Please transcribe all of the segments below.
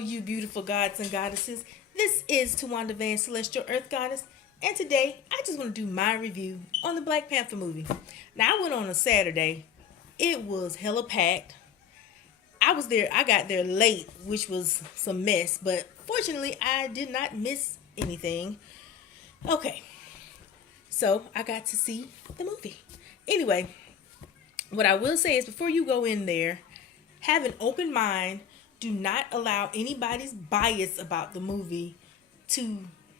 You beautiful gods and goddesses. This is Tawanda Van, Celestial Earth Goddess, and today I just want to do my review on the Black Panther movie. Now, I went on a Saturday. It was hella packed. I got there late, which was some mess, but fortunately, I did not miss anything. Okay, so I got to see the movie. Anyway, what I will say is before you go in there, have an open mind. Do not allow anybody's bias about the movie to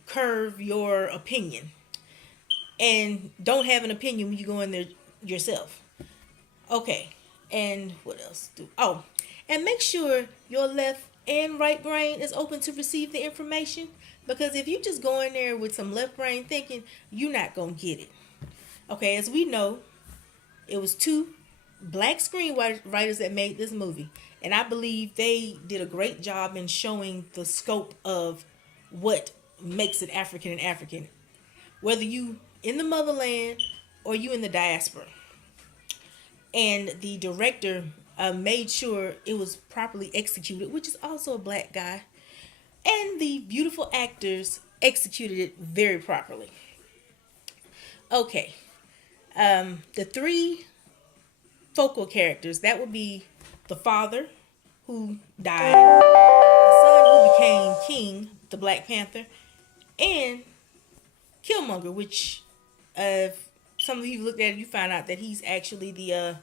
curve your opinion. And don't have an opinion when you go in there yourself. Okay. And what else? And make sure your left and right brain is open to receive the information. Because if you just go in there with some left brain thinking, you're not going to get it. Okay, as we know, it was two black screenwriters that made this movie. And I believe they did a great job in showing the scope of what makes it African and African. Whether you in the motherland or you in the diaspora. And the director made sure it was properly executed, which is also a black guy. And the beautiful actors executed it very properly. Okay. The three focal characters, that would be the father who died, the son who became king, the Black Panther, and Killmonger, which if some of you looked at it, you find out that he's actually the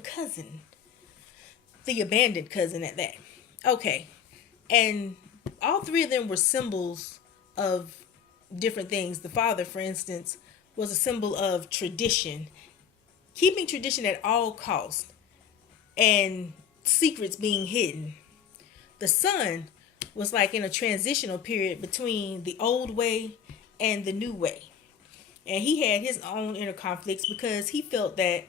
cousin, the abandoned cousin at that. Okay, and all three of them were symbols of different things. The father, for instance, was a symbol of tradition, keeping tradition at all costs, and secrets being hidden. The son was like in a transitional period between the old way and the new way. And he had his own inner conflicts because he felt that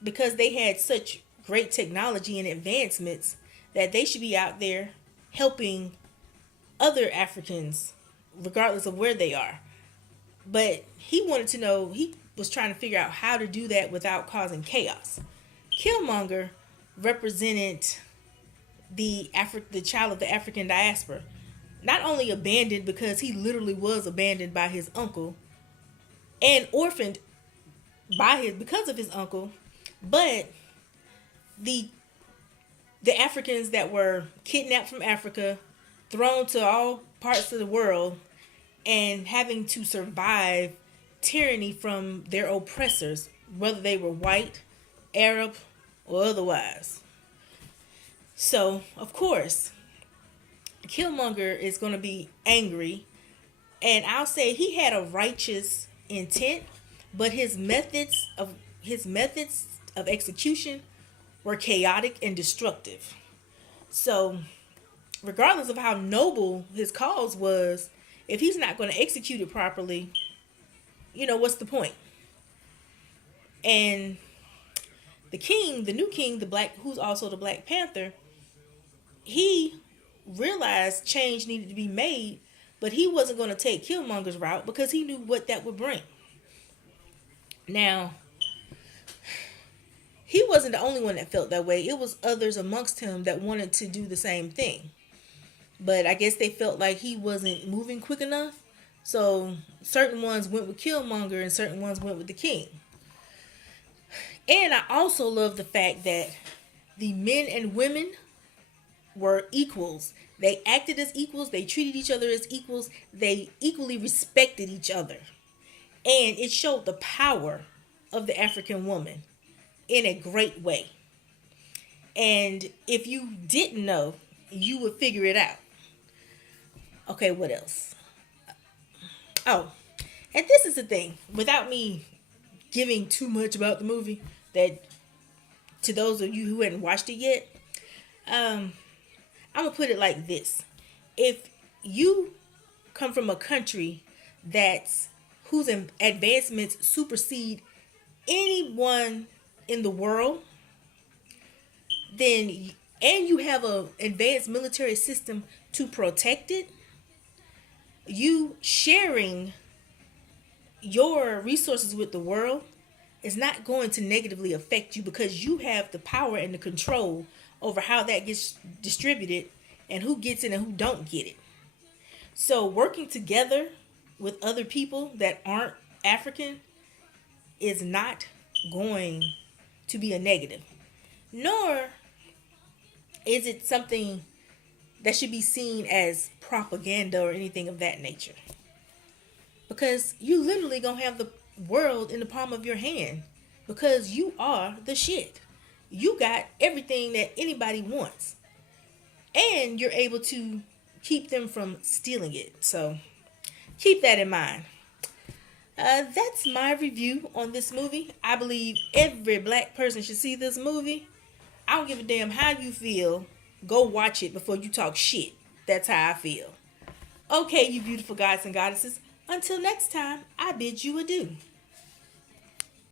because they had such great technology and advancements that they should be out there helping other Africans regardless of where they are. But he wanted to know, he was trying to figure out how to do that without causing chaos. Killmonger represented the child of the African diaspora. Not only abandoned because he literally was abandoned by his uncle and orphaned because of his uncle, but the Africans that were kidnapped from Africa, thrown to all parts of the world, and having to survive tyranny from their oppressors, whether they were white, Arab, or otherwise. So, of course, Killmonger is going to be angry, and I'll say he had a righteous intent, but his methods of execution were chaotic and destructive. So, regardless of how noble his cause was, if he's not going to execute it properly, what's the point? And the king, the new king, who's also the Black Panther, he realized change needed to be made, but he wasn't going to take Killmonger's route because he knew what that would bring. Now, he wasn't the only one that felt that way. It was others amongst him that wanted to do the same thing. But I guess they felt like he wasn't moving quick enough. So certain ones went with Killmonger and certain ones went with the king. And I also love the fact that the men and women were equals. They acted as equals. They treated each other as equals. They equally respected each other. And it showed the power of the African woman in a great way. And if you didn't know, you would figure it out. Okay, what else? Oh, and this is the thing. Without me giving too much about the movie, that to those of you who hadn't watched it yet, I'm going to put it like this. If you come from a country whose advancements supersede anyone in the world, and you have an advanced military system to protect it, you sharing your resources with the world is not going to negatively affect you because you have the power and the control over how that gets distributed and who gets it and who don't get it. So working together with other people that aren't African is not going to be a negative, nor is it something that should be seen as propaganda or anything of that nature. Because you literally gonna have the world in the palm of your hand because you are the shit. You got everything that anybody wants. And you're able to keep them from stealing it. So keep that in mind. That's my review on this movie. I believe every black person should see this movie. I don't give a damn how you feel. Go watch it before you talk shit. That's how I feel. Okay, you beautiful gods and goddesses. Until next time, I bid you adieu.